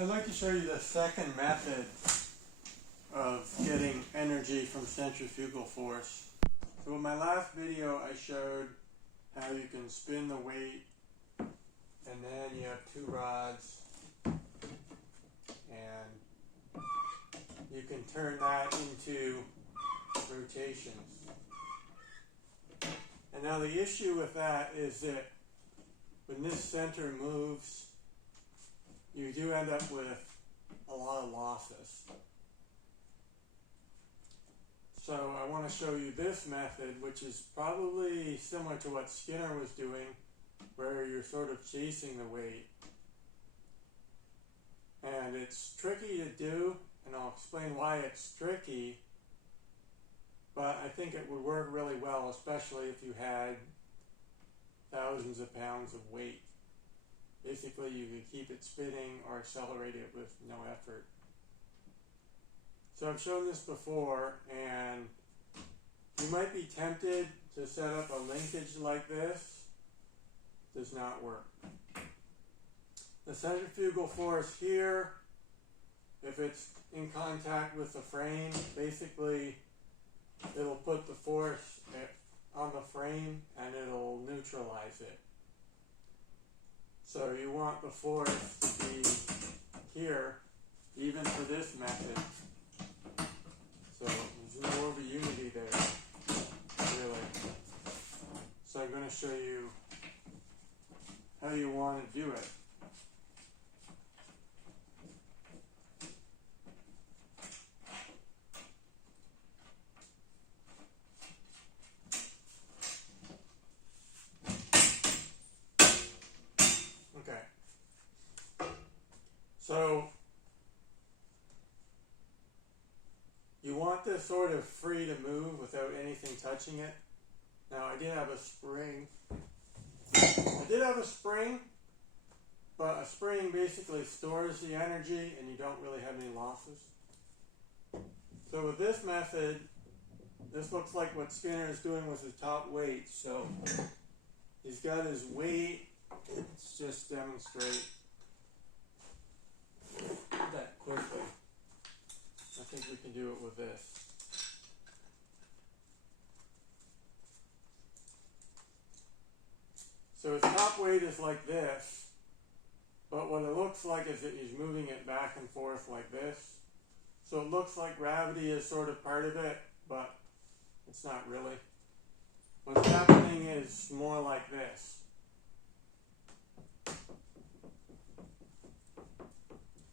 I'd like to show you the second method of getting energy from centrifugal force. So in my last video I showed how you can spin the weight and then you have two rods and you can turn that into rotations. And now the issue with that is that when this center moves, you do end up with a lot of losses. So I want to show you this method, which is probably similar to what Skinner was doing, where you're sort of chasing the weight. And it's tricky to do, and I'll explain why it's tricky, but I think it would work really well, especially if you had thousands of pounds of weight. Basically, you could keep it spinning or accelerate it with no effort. So I've shown this before, and you might be tempted to set up a linkage like this. Does not work. The centrifugal force here, if it's in contact with the frame, basically it'll put the force on the frame and it'll neutralize it. So you want the force to be here, even for this method. So there's more of a unity there, really. So I'm going to show you how you want to do it. So you want this sort of free to move without anything touching it. Now I did have a spring. But a spring basically stores the energy and you don't really have any losses. So with this method, this looks like what Skinner is doing with his top weight. So he's got his weight. Let's just demonstrate that quickly. I think we can do it with this. So his top weight is like this, but what it looks like is that he's moving it back and forth like this. So it looks like gravity is sort of part of it, but it's not really. What's happening is more like this.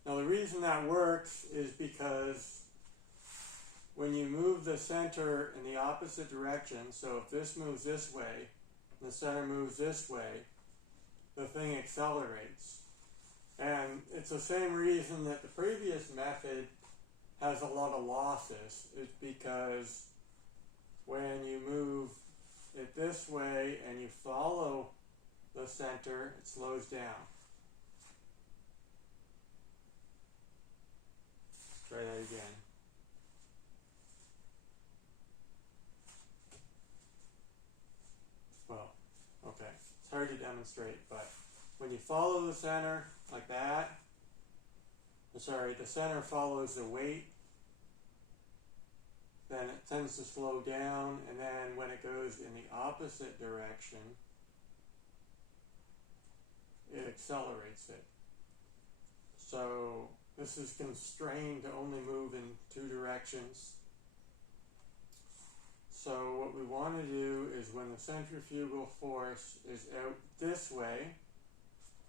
Now the reason that works is because when you move the center in the opposite direction, so if this moves this way, and the center moves this way, the thing accelerates. And it's the same reason that the previous method has a lot of losses. It's because when you move it this way and you follow the center, it slows down. Try that again. Well, okay. It's hard to demonstrate, but when you follow the center like that, the center follows the weight, then it tends to slow down, and then when it goes in the opposite direction, it accelerates it. So this is constrained to only move in two directions. So what we want to do is when the centrifugal force is out this way,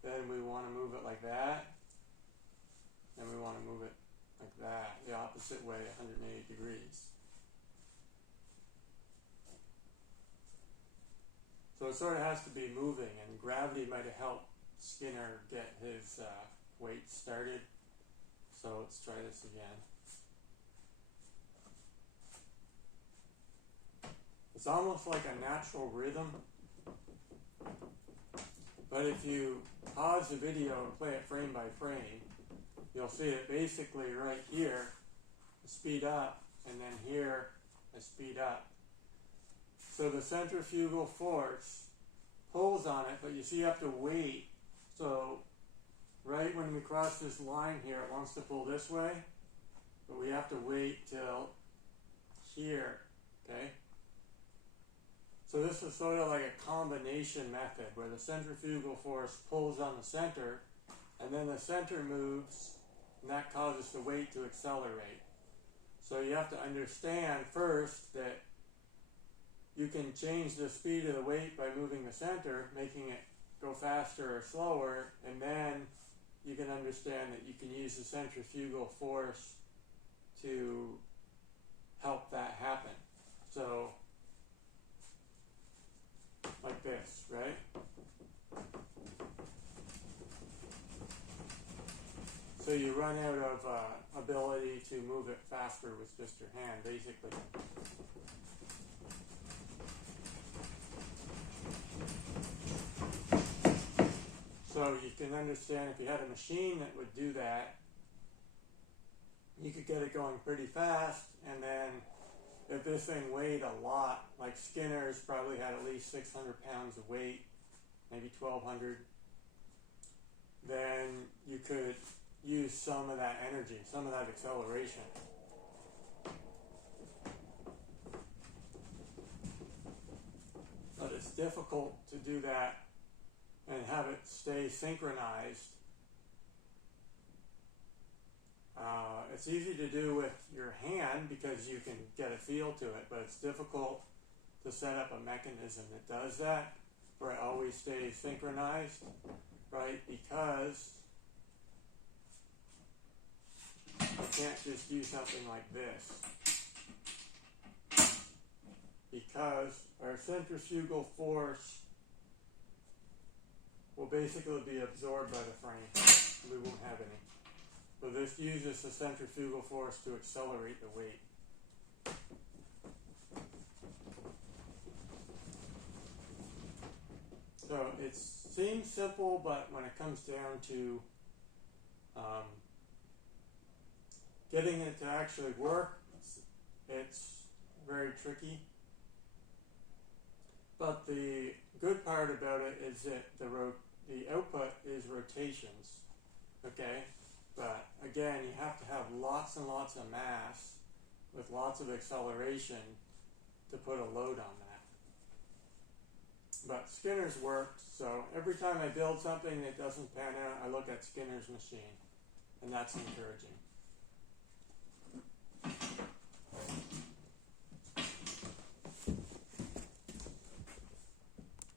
then we want to move it like that, and we want to move it like that, the opposite way, 180 degrees. So it sort of has to be moving, and gravity might have helped Skinner get his weight started. So let's try this again. It's almost like a natural rhythm, but if you pause the video and play it frame by frame, you'll see it basically right here, I speed up, and then here, I speed up. So the centrifugal force pulls on it, but you see you have to wait. So right when we cross this line here, it wants to pull this way, but we have to wait till here, okay? So this is sort of like a combination method where the centrifugal force pulls on the center, and then the center moves, and that causes the weight to accelerate. So you have to understand first that you can change the speed of the weight by moving the center, making it go faster or slower, and then you can understand that you can use the centrifugal force to help that happen. So, like this, right? So you run out of ability to move it faster with just your hand, basically. So you can understand if you had a machine that would do that, you could get it going pretty fast, and then if this thing weighed a lot, like Skinner's probably had at least 600 pounds of weight, maybe 1,200, then you could use some of that energy, some of that acceleration. But it's difficult to do that and have it stay synchronized. It's easy to do with your hand because you can get a feel to it, but it's difficult to set up a mechanism that does that, where it always stays synchronized, right? Because you can't just do something like this. Because our centrifugal force will basically be absorbed by the frame. We won't have any. So this uses the centrifugal force to accelerate the weight. So it seems simple, but when it comes down to getting it to actually work, it's very tricky. But the good part about it is that the output is rotations, okay? But again, you have to have lots and lots of mass with lots of acceleration to put a load on that. But Skinner's worked, so every time I build something that doesn't pan out, I look at Skinner's machine, and that's encouraging.